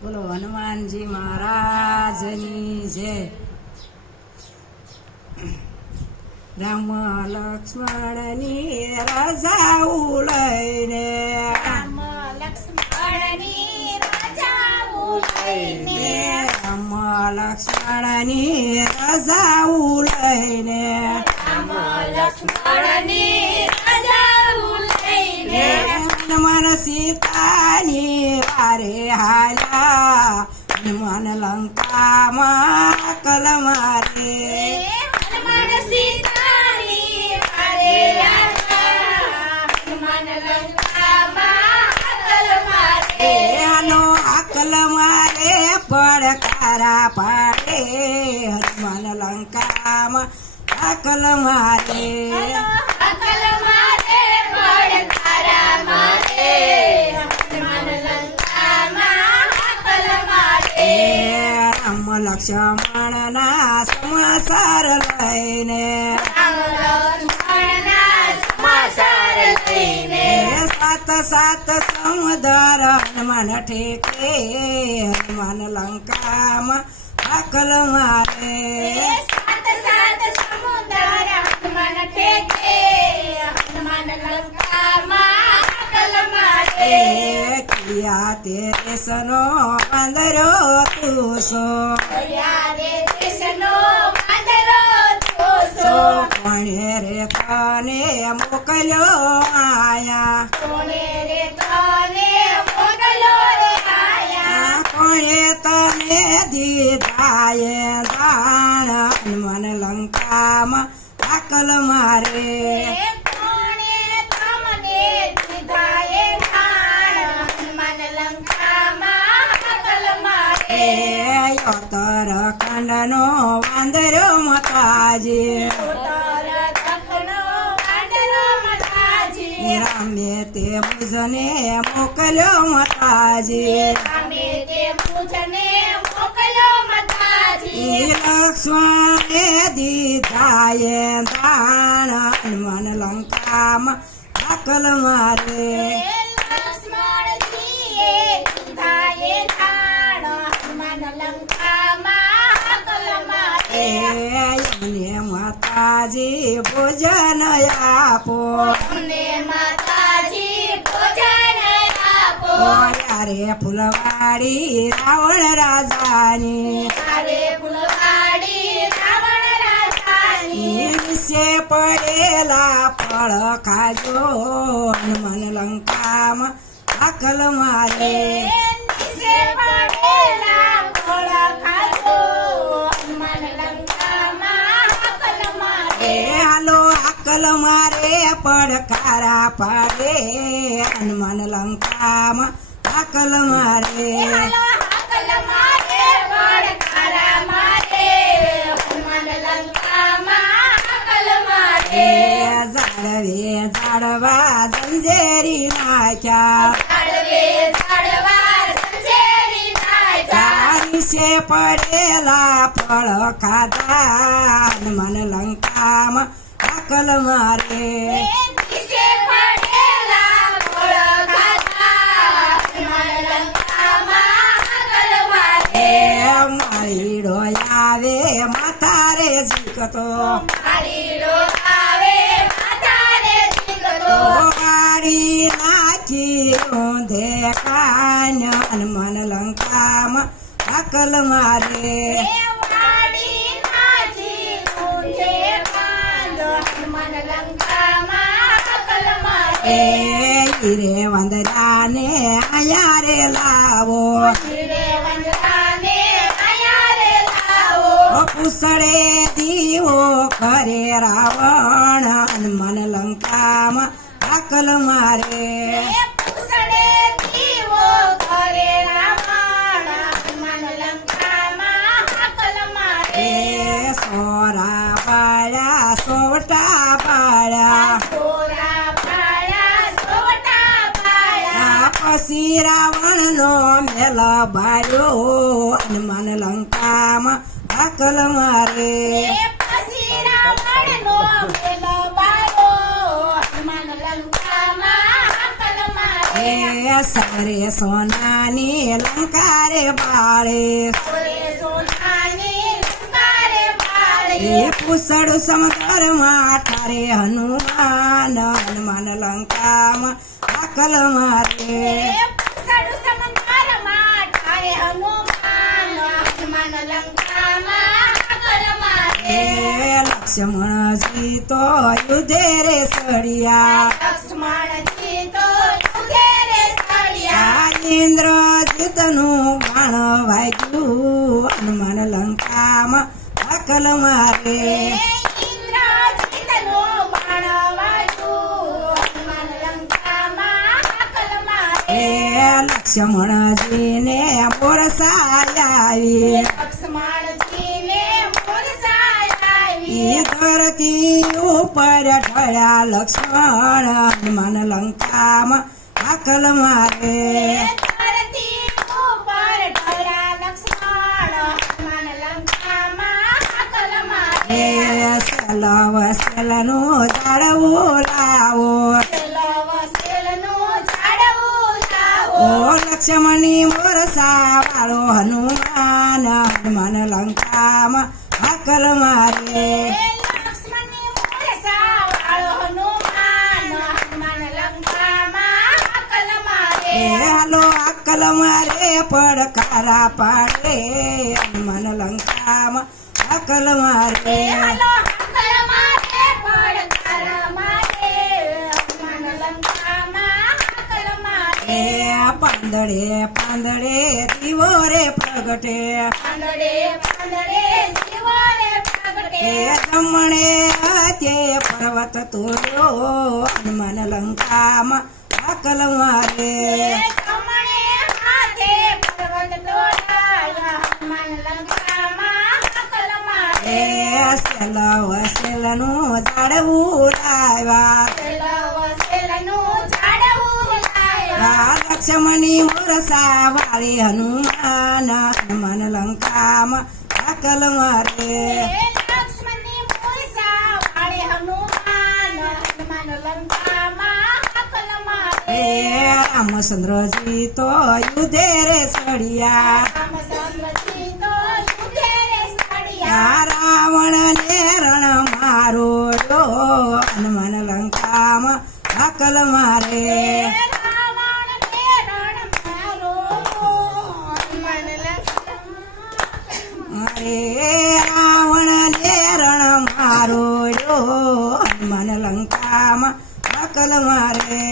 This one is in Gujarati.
બોલો હનુમાનજી મહારાજની જય. રામ લક્ષ્મણની રજાઉ લઈને રામ લક્ષ્મણની રજાઉ લઈને રામ લક્ષ્મણની રજાઉ લઈને રામ લક્ષ્મણની રજાઉ લઈને હનુમાન સીતાની વારે હાલ્યા હનુમાન લંકામાં કલ મારે હનુમાન સીતાની વારે આવ્યા હનુમાન લંકામાં અકલ મારે હાલો અકલ મારે પડકારા પાડે હનુમાન લંકામાં અકલ મારે અકલ મારે પડકારા મારે હનુમાન લંકામાં અકલ મારે રામ લક્ષ્મણના સમાચાર લઈને રામ લક્ષ્મણના સમાચાર લઈને સાત સાત સમુદ્ર હનુમાન ઠેકે હનુમાન લંકામાં અકલ મારે સાત સાત સમુદ્ર હનુમાન ઠેકે હનુમાન લંકામાં અકલ મારે કિયા તે સનો વાંદરો તું સો યારે દેશનો વાંદરો જોશો કોણે રે તને મોકલ્યો આયા કોણે રે તને મોકલો રે આયા કોણે તને દીધાએ દાણ હનુમાન લંકામાં અકલ મારે કોણે તમને દીધા એ ધાણ હનુમાન લંકામાં અકલ મારે ઉત્તર ખંડનો વાંદરો મતાજી ઉત્તર દક્ષિણો વાંદરો મતાજી રામે તે મુજને મોકલ્યો મતાજી રામે તે પૂજને મોકલો મતાજી લક્ષ્મણે દીધાએ દાણ હનુમાન લંકામાં અકલ મારે લક્ષ્મણજીએ દીધા એ ધાણ હનુમાન લંકામાં અકલ મારે એમને માતાજી ભોજન આપો અમને માતાજી ભોજન આપો યારે ફૂલવાડી રાવણ રાજાની તારે ફૂલવાડી રાવણ રાજાની વિશે પડેલા ફળ ખાજો હનુમાન લંકામાં અકલ મારે નીચે પડેલા ફળ ખાજો હનુમાન લંકામાં અકલ મારે હાલો અકલ મારે પડકારા પાડે હનુમાન લંકામાં અકલ મારે હાલો અકલ મારે પડકારા મારે હનુમાન લંકામાં અકલ મારે જાળવે જાળવા જંજેરી નાખ્યા ઝાડવે ઝાડવા ઝંઝેરી નાખ્યા વિશે પડેલા ફળ ખાધા હનુમાન લંકામાં અકલ મારે નીચે પડેલા ફળ ખાધા હનુમાન લંકામાં અકલ મારે મારીડો આવે માથા રે જીકતો મારીડો આવે માતારે જીગતો ગાડી નાખી ઊંધે કાન હનુમાન લંકામાં અકલ મારે વાડી નાજી ઊંધે કાંદ હનુમાન લંકામાં અકલ મારે રે વંદરાને આયા રે લાવો રે વંદરાને આયા રે લાવો પૂસડે દીવો કરે રાવણ હનુમાન લંકામાં અકલ મારે પૂસડે દીવો કરે રાવણ હનુમાન લંકામાં અકલ મારે સોરા પાડ્યા સોવટા પાડ્યા સોરા પાળા સોવટા પાળા પછી રાવણ નો મેલ બાળ્યો હનુમાન લંકામાં અકલ મારે પછી રાવણનો મેલો બાળો હનુમાન લંકામાં અકલ મારે એ સરે સોનાની લંકારે બાળે સૌરે સોનાની લંકારે બાળે. એ પૂસડ સમુદ્રમાં ઠારે હનુમાન હનુમાન લંકામાં દાખલ મારે પૂસડ સમંદરમાં ઠારે હનુમાન હનુમાન લંકામાં હાકલ મારે. એ લક્ષ્મણજી તો યુધે રે સળિયા લક્ષ્મણજી તો યુધે રે સળિયા. ઇન્દ્રજીતનું બાણ વાગ્યું હનુમાન લંકામાં દાખલ મારે ઇન્દ્રજીતનું બાણ વાગ્યું હનુમાન લંકામાં હાકલ મારે. એ લક્ષ્મણજીને બોરસાય આવી લક્ષ્મણજીને મોરસાય આવી. ઈ ધરતી ઉપર ઢળ્યા લક્ષ્મણ હનુમાન લંકામાં દાખલ મારે ધરતી ઉપર ઢળ્યા લક્ષ્મણ હનુમાન લંકામાં હાકલ મારે. એ સેલનું જાળવું લાવો વસેલનું ઝાડવું લાવો. ઓ લક્ષ્મણની મોરસા વાળો હનુમાન હનુમાન લંકામાં દાખલ મારે લક્ષ્મણની મોરસા વાળો હનુમાન હનુમાન લંકામાં હાકલ મારે. એ હાલો અકલ મારે પડકારા પાડે હનુમાન લંકામાં અકલ મારે હાલો હાકલ મારે પડકાર મારે હનુમાન લંકામાં હાકલ મારે. એ પાંદડે પાંદડે દીવો રે પ્રગટે પાંદડે પાંદડે જીવો રે પ્રગટે. એ જમણે હાથે પર્વત તોડ્યો હનુમાન લંકામાં અકલ મારે જમણે હાથે પર્વત તોડાયા હનુમાન લંકામાં હાકલ મારે. એ સેલનું જાડવું લાવ્યા વસેલનું ઝાડવું લાયા. લક્ષ્મણની મોરસા વાળી હનુમાન હનુમાન લંકામાં દાખલ મારે લક્ષ્મણની મોરસા વાળે હનુમાન હનુમાન લંકામાં હાકલ મારે. એ રામચંદ્રજી તો યુધે રે સળિયા રામચંદ્રજી તો યુધે રે સળિયા. આ રાવણ ને રણ મારો હનુમાન લંકામાં દાખલ મારે રાવણ ને રણ મારો હનુમાન લંકામાં. અરે રાવણ ને રણ મારો હનુમાન લંકામાં દાખલ મારે